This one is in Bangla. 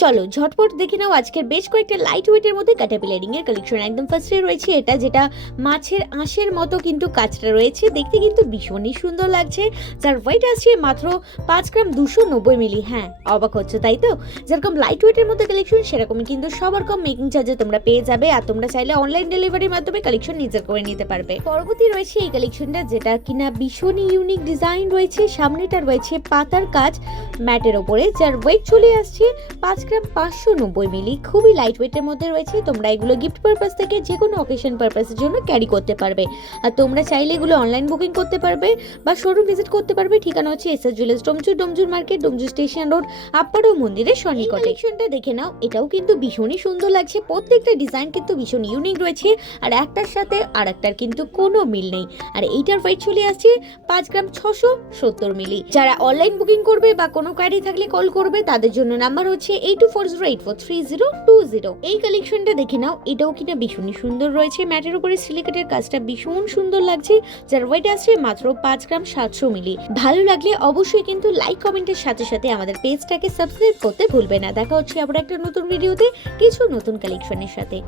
চলো ঝটপট দেখে নাও আজকের বেশ কয়েকটা লাইট ওয়েটের মধ্যে ক্যাটারপিলারিং এর কালেকশন। একদম ফার্স্টে রয়েছে এটা, যেটা মাছের আঁশের মতো কিন্তু কাজটা রয়েছে, দেখতে কিন্তু ভীষণই সুন্দর লাগছে। যার ওয়েট আছে মাত্র 5 গ্রাম 290 মিলি। হ্যাঁ, অবাক হচ্ছে তাই তো? যেরকম লাইট ওয়েটের মধ্যে কালেকশন সেরকমই কিন্তু সবার কম মেকিং চার্জে তোমরা পেয়ে যাবে, আর তোমরা চাইলে অনলাইন ডেলিভারির মাধ্যমে কালেকশন নিজের করে নিতে পারবে। পরবর্তী রয়েছে এই কালেকশনটা, যেটা কিনা ভীষণই ইউনিক ডিজাইন রয়েছে। সামনেটা রয়েছে পাতার কাজ ম্যাটের ওপরে, যার ওয়েট চলে আসছে 5 গ্রাম 590 মিলি। খুবই লাইট ওয়েটের মধ্যে রয়েছে। তোমরা এগুলো গিফট পারপাস থেকে যে কোনো অকেশন পারপাসের জন্য ক্যারি করতে পারবে। আর তোমরা চাইলে এগুলো অনলাইন বুকিং করতে পারবে বা শোরুম ভিজিট করতে পারবে। ঠিকানা হচ্ছে SS jewellers, Domjur market, Domjur station road, আপাড়ো মন্দিরের সন্নিকটে। কালেকশনটা দেখে নাও, এটাও কিন্তু ভীষণই সুন্দর লাগছে। প্রত্যেকটা ডিজাইন কিন্তু ভীষণ ইউনিক রয়েছে, আর একটার সাথে আর একটার কিন্তু কোনো মিল নেই। আর এইটার ওয়েট চলে আসছে 5 গ্রাম 670 মিলি। যারা অনলাইন বুকিং করবে বা কোনো কোয়ারি থাকলে কল করবে, তাদের জন্য নাম্বার হচ্ছে 8240843020। এই কালেকশনটা দেখে নাও, এটাও কিনা ভীষণই সুন্দর রয়েছে। ম্যাটের উপরে সিলিকেটের কাজটা ভীষণ সুন্দর লাগছে, যার ওয়েট আছে মাত্র 5 গ্রাম 700 মিলি। ভালো লাগলে অবশ্যই কিন্তু লাইক কমেন্টের সাথে সাথে আমাদের পেজটাকে সাবস্ক্রাইব করতে ভুলবে না। দেখা হচ্ছে আবার একটা নতুন ভিডিওতে কিছু নতুন কালেকশনের সাথে।